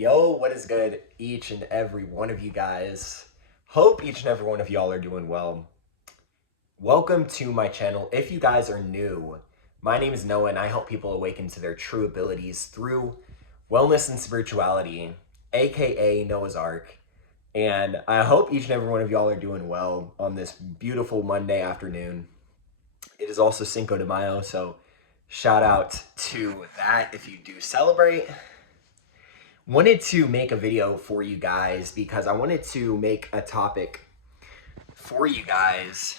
Yo, what is good, each and every one of you guys? Hope each and every one of y'all are doing well. Welcome to my channel. If you guys are new, my name is Noah and I help people awaken to their true abilities through wellness and spirituality, aka Noah's Ark. And I hope each and every one of y'all are doing well on this beautiful Monday afternoon. It is also Cinco de Mayo, so shout out to that if you do celebrate. Wanted to make a video for you guys because I wanted to make a topic for you guys,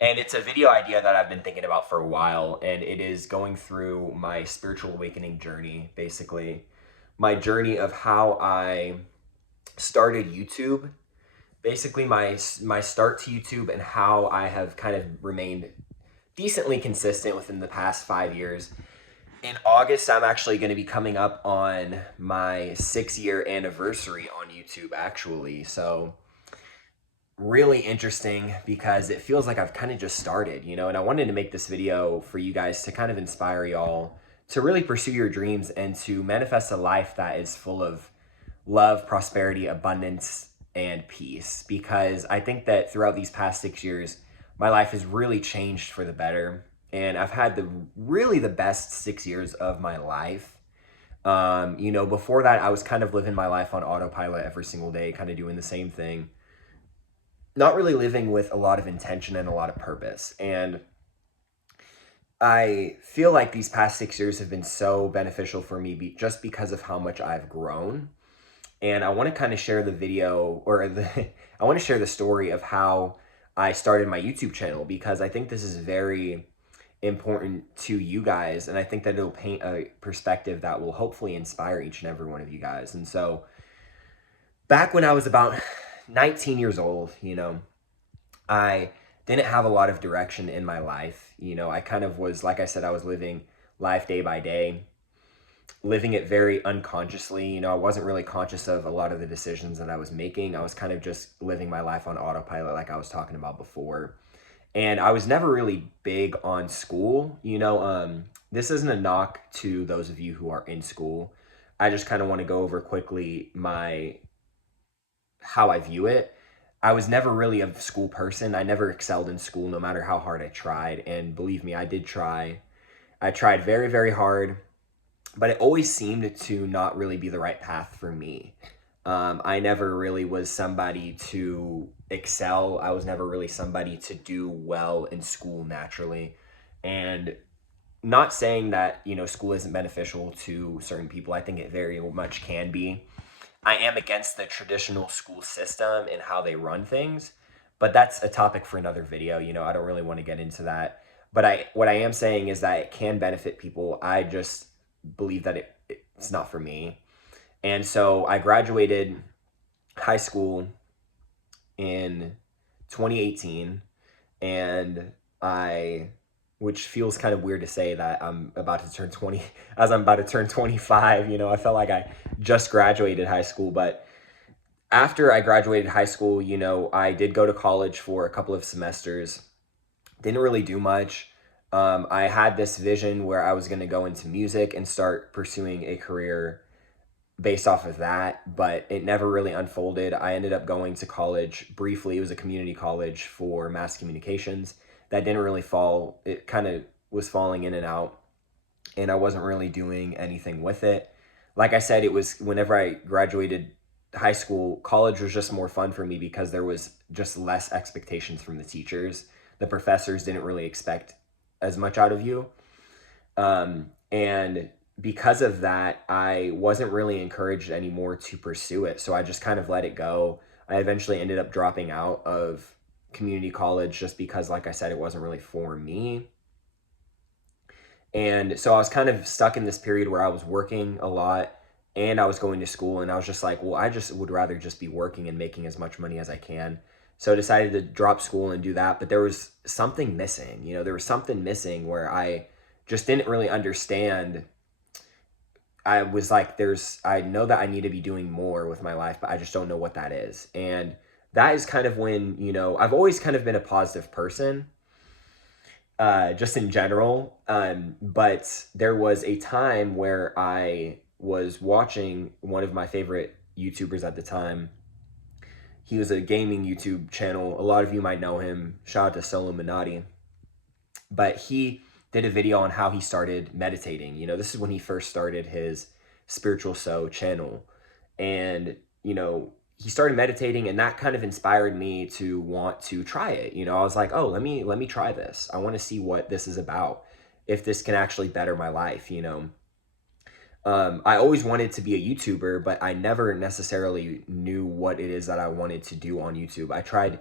and it's a video idea that I've been thinking about for a while, and it is going through my spiritual awakening journey, basically my journey of how I started YouTube, basically my start to YouTube, and how I have kind of remained decently consistent within the past 5 years. In August, I'm actually going to be coming up on my 6-year anniversary on YouTube, actually. So really interesting because it feels like I've kind of just started, and I wanted to make this video for you guys to kind of inspire y'all to really pursue your dreams and to manifest a life that is full of love, prosperity, abundance, and peace. Because I think that throughout these past 6 years, my life has really changed for the better. And I've had the best 6 years of my life. Before that, I was kind of living my life on autopilot every single day, kind of doing the same thing, not really living with a lot of intention and a lot of purpose. And I feel like these past 6 years have been so beneficial for me just because of how much I've grown. And I want to kind of share the video, I want to share the story of how I started my YouTube channel, because I think this is very important to you guys, and I think that it'll paint a perspective that will hopefully inspire each and every one of you guys. And so back when I was about 19 years old, I didn't have a lot of direction in my life. I kind of was, like I said, I was living life day by day, living it very unconsciously. I wasn't really conscious of a lot of the decisions that I was making. I was kind of just living my life on autopilot, like I was talking about before. And I was never really big on school. This isn't a knock to those of you who are in school. I just kind of want to go over quickly how I view it. I was never really a school person. I never excelled in school, no matter how hard I tried. And believe me, I did try. I tried very, very hard, but it always seemed to not really be the right path for me. I never really was somebody to excel. I was never really somebody to do well in school naturally. And not saying that, school isn't beneficial to certain people. I think it very much can be. I am against the traditional school system and how they run things, but that's a topic for another video. I don't really want to get into that. But what I am saying is that it can benefit people. I just believe that it's not for me. And so I graduated high school in 2018, and which feels kind of weird to say that I'm about to turn 20, as I'm about to turn 25, I felt like I just graduated high school. But after I graduated high school, I did go to college for a couple of semesters, didn't really do much. I had this vision where I was going to go into music and start pursuing a career based off of that, but it never really unfolded. I ended up going to college briefly. It was a community college for mass communications. That didn't really fall. It kind of was falling in and out, and I wasn't really doing anything with it. Like I said, it was whenever I graduated high school, college was just more fun for me because there was just less expectations from the teachers. The professors didn't really expect as much out of you. And because of that, I wasn't really encouraged anymore to pursue it. So I just kind of let it go. I eventually ended up dropping out of community college just because, like I said, it wasn't really for me. And so I was kind of stuck in this period where I was working a lot and I was going to school, and I was just like, well, I just would rather just be working and making as much money as I can. So I decided to drop school and do that. But there was something missing. There was something missing where I just didn't really understand. I was like, I know that I need to be doing more with my life, but I just don't know what that is. And that is kind of when, I've always kind of been a positive person, just in general. But there was a time where I was watching one of my favorite YouTubers at the time. He was a gaming YouTube channel. A lot of you might know him. Shout out to Solominati. But he did a video on how he started meditating. You know, this is when he first started his Spiritual So channel. And, you know, he started meditating, and that kind of inspired me to want to try it. You know, I was like, oh, let me try this. I want to see what this is about, if this can actually better my life, you know. I always wanted to be a YouTuber, but I never necessarily knew what it is that I wanted to do on YouTube. I tried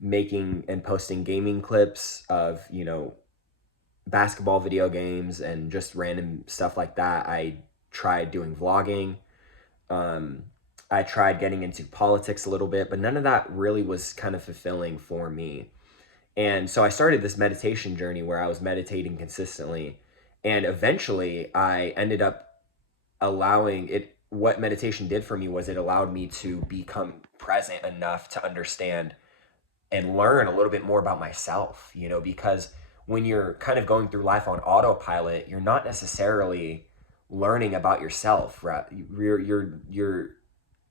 making and posting gaming clips of, you know, basketball video games and just random stuff like that. I tried doing vlogging. I tried getting into politics a little bit, but none of that really was kind of fulfilling for me. And so I started this meditation journey where I was meditating consistently. And eventually I ended up allowing it. What meditation did for me was it allowed me to become present enough to understand and learn a little bit more about myself, you know, because when you're kind of going through life on autopilot, you're not necessarily learning about yourself, right? You're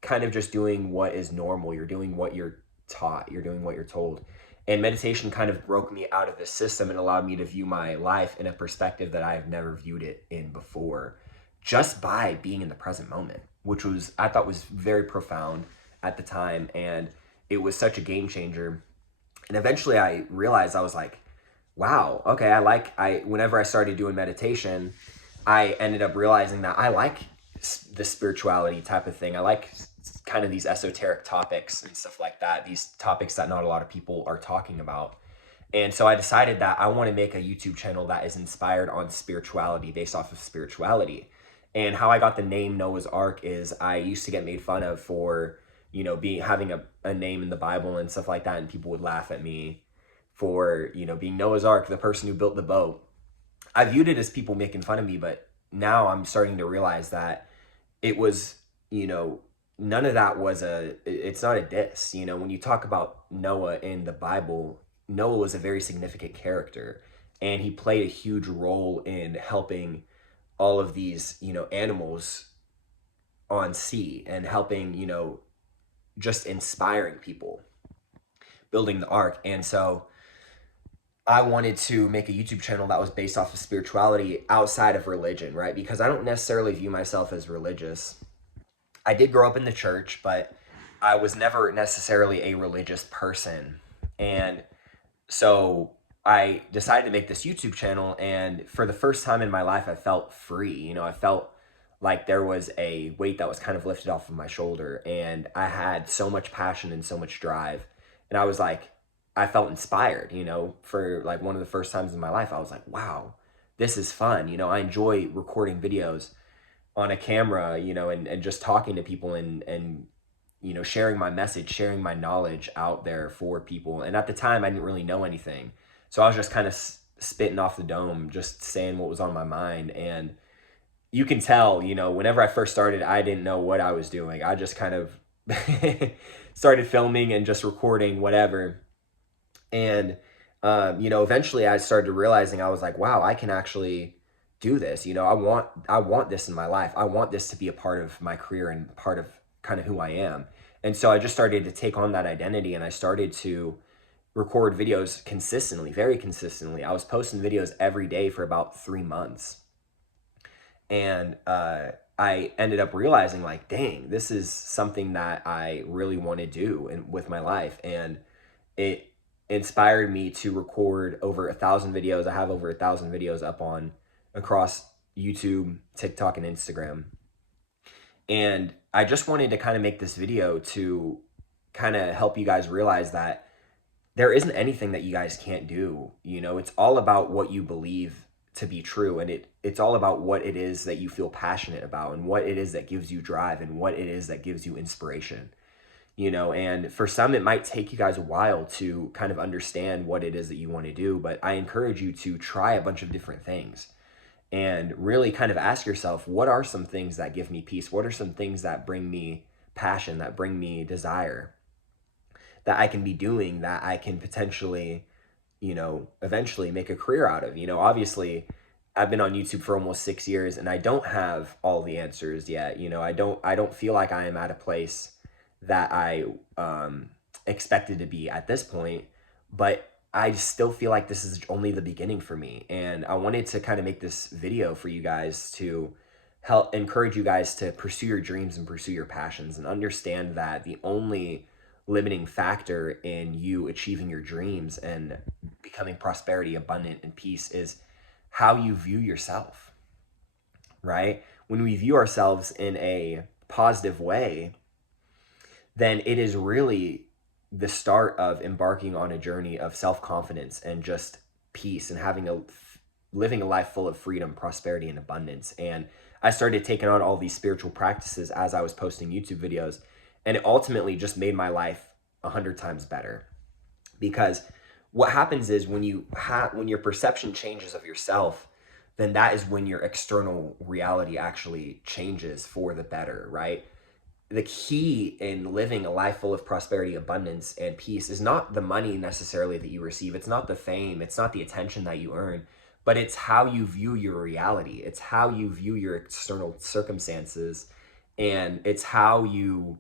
kind of just doing what is normal. You're doing what you're taught. You're doing what you're told. And meditation kind of broke me out of the system and allowed me to view my life in a perspective that I have never viewed it in before, just by being in the present moment, which I thought was very profound at the time. And it was such a game changer. And eventually I realized, I was like, wow, okay, whenever I started doing meditation, I ended up realizing that I like the spirituality type of thing. I like kind of these esoteric topics and stuff like that, these topics that not a lot of people are talking about. And so I decided that I want to make a YouTube channel that is inspired on spirituality, based off of spirituality. And how I got the name Noah's Ark is I used to get made fun of for, you know, having a name in the Bible and stuff like that, and people would laugh at me for, you know, being Noah's Ark, the person who built the boat. I viewed it as people making fun of me, but now I'm starting to realize that it was, you know, none of that was it's not a diss. You know, when you talk about Noah in the Bible, Noah was a very significant character, and he played a huge role in helping all of these, you know, animals on sea, and helping, you know, just inspiring people, building the ark. And so I wanted to make a YouTube channel that was based off of spirituality outside of religion, right? Because I don't necessarily view myself as religious. I did grow up in the church, but I was never necessarily a religious person. And so I decided to make this YouTube channel, and for the first time in my life, I felt free. You know, I felt like there was a weight that was kind of lifted off of my shoulder, and I had so much passion and so much drive. And I was like, I felt inspired, you know, for like one of the first times in my life. I was like, wow, this is fun. You know, I enjoy recording videos on a camera, you know, and just talking to people, and, you know, sharing my message, sharing my knowledge out there for people. And at the time I didn't really know anything. So I was just kind of spitting off the dome, just saying what was on my mind. And you can tell, you know, whenever I first started, I didn't know what I was doing. I just kind of started filming and just recording whatever. And, you know, eventually I started realizing, I was like, wow, I can actually do this. You know, I want this in my life. I want this to be a part of my career and part of kind of who I am. And so I just started to take on that identity, and I started to record videos consistently, very consistently. I was posting videos every day for about 3 months. And I ended up realizing, like, dang, this is something that I really want to do with my life. And it inspired me to record over 1,000 videos. I have over 1,000 videos up across YouTube, TikTok, and Instagram. And I just wanted to kind of make this video to kind of help you guys realize that there isn't anything that you guys can't do. You know, it's all about what you believe to be true. And it's all about what it is that you feel passionate about, and what it is that gives you drive, and what it is that gives you inspiration. You know, and for some, it might take you guys a while to kind of understand what it is that you want to do, but I encourage you to try a bunch of different things and really kind of ask yourself, what are some things that give me peace? What are some things that bring me passion, that bring me desire, that I can be doing, that I can potentially, you know, eventually make a career out of? You know, obviously I've been on YouTube for almost 6 years, and I don't have all the answers yet. You know, I don't feel like I am at a place that I expected to be at this point, but I still feel like this is only the beginning for me. And I wanted to kind of make this video for you guys to help encourage you guys to pursue your dreams and pursue your passions, and understand that the only limiting factor in you achieving your dreams and becoming prosperity, abundant, and peace is how you view yourself, right? When we view ourselves in a positive way, then it is really the start of embarking on a journey of self-confidence and just peace, and living a life full of freedom, prosperity, and abundance. And I started taking on all these spiritual practices as I was posting YouTube videos, and it ultimately just made my life 100 times better. Because what happens is when your perception changes of yourself, then that is when your external reality actually changes for the better, right? The key in living a life full of prosperity, abundance, and peace is not the money necessarily that you receive. It's not the fame. It's not the attention that you earn, but it's how you view your reality. It's how you view your external circumstances, and it's how you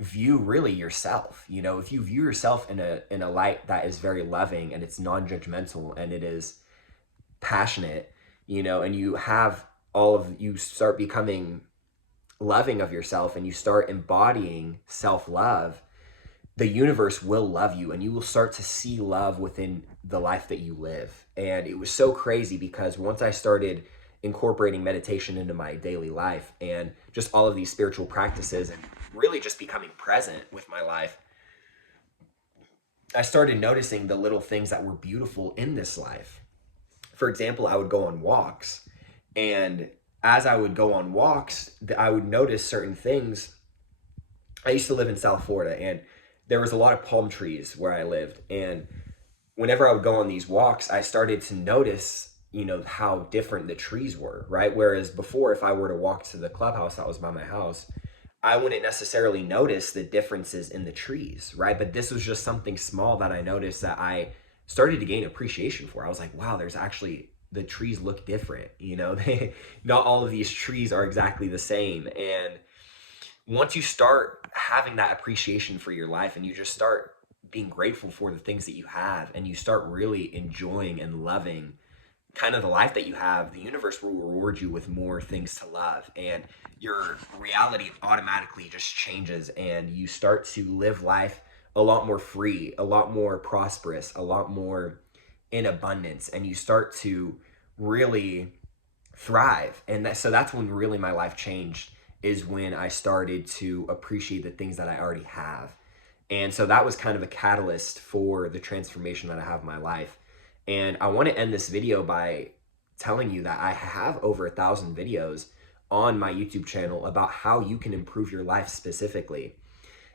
view really yourself. You know, if you view yourself in a light that is very loving, and it's non-judgmental, and it is passionate, you know, and you start becoming loving of yourself, and you start embodying self-love, the universe will love you, and you will start to see love within the life that you live. And it was so crazy, because once I started incorporating meditation into my daily life, and just all of these spiritual practices, and really just becoming present with my life, I started noticing the little things that were beautiful in this life. For example, I would go on walks, and as I would go on walks, I would notice certain things. I used to live in South Florida, and there was a lot of palm trees where I lived. And whenever I would go on these walks, I started to notice, you know, how different the trees were, right? Whereas before, if I were to walk to the clubhouse that was by my house, I wouldn't necessarily notice the differences in the trees, right? But this was just something small that I noticed that I started to gain appreciation for. I was like, wow, the trees look different, you know, not all of these trees are exactly the same. And once you start having that appreciation for your life, and you just start being grateful for the things that you have, and you start really enjoying and loving kind of the life that you have, the universe will reward you with more things to love, and your reality automatically just changes, and you start to live life a lot more free, a lot more prosperous, a lot more in abundance, and you start to really thrive. And so that's when really my life changed, is when I started to appreciate the things that I already have. And so that was kind of a catalyst for the transformation that I have in my life. And I want to end this video by telling you that I have over 1,000 videos on my YouTube channel about how you can improve your life specifically,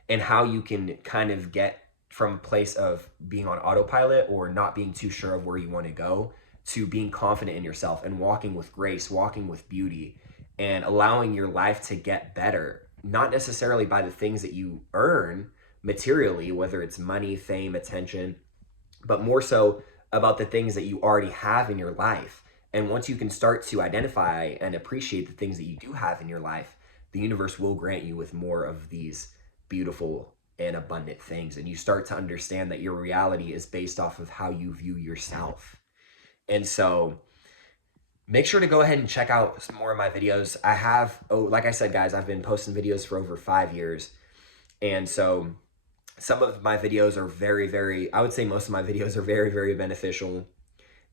and how you can kind of get from a place of being on autopilot or not being too sure of where you want to go, to being confident in yourself and walking with grace, walking with beauty, and allowing your life to get better, not necessarily by the things that you earn materially, whether it's money, fame, attention, but more so about the things that you already have in your life. And once you can start to identify and appreciate the things that you do have in your life, the universe will grant you with more of these beautiful and abundant things. And you start to understand that your reality is based off of how you view yourself. And so make sure to go ahead and check out some more of my videos. Like I said, guys, I've been posting videos for over 5 years. And so some of my videos are I would say most of my videos are very, very beneficial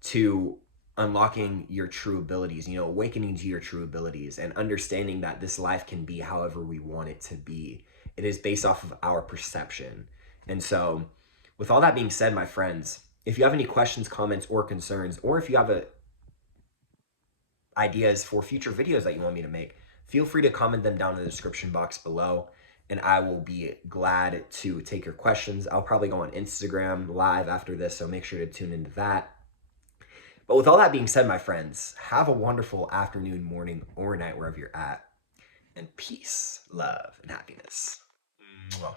to unlocking your true abilities, you know, awakening to your true abilities, and understanding that this life can be however we want it to be. It is based off of our perception. And so with all that being said, my friends, if you have any questions, comments, or concerns, or if you have ideas for future videos that you want me to make, feel free to comment them down in the description box below, and I will be glad to take your questions. I'll probably go on Instagram live after this, so make sure to tune into that. But with all that being said, my friends, have a wonderful afternoon, morning, or night, wherever you're at, and peace, love, and happiness. Mwah.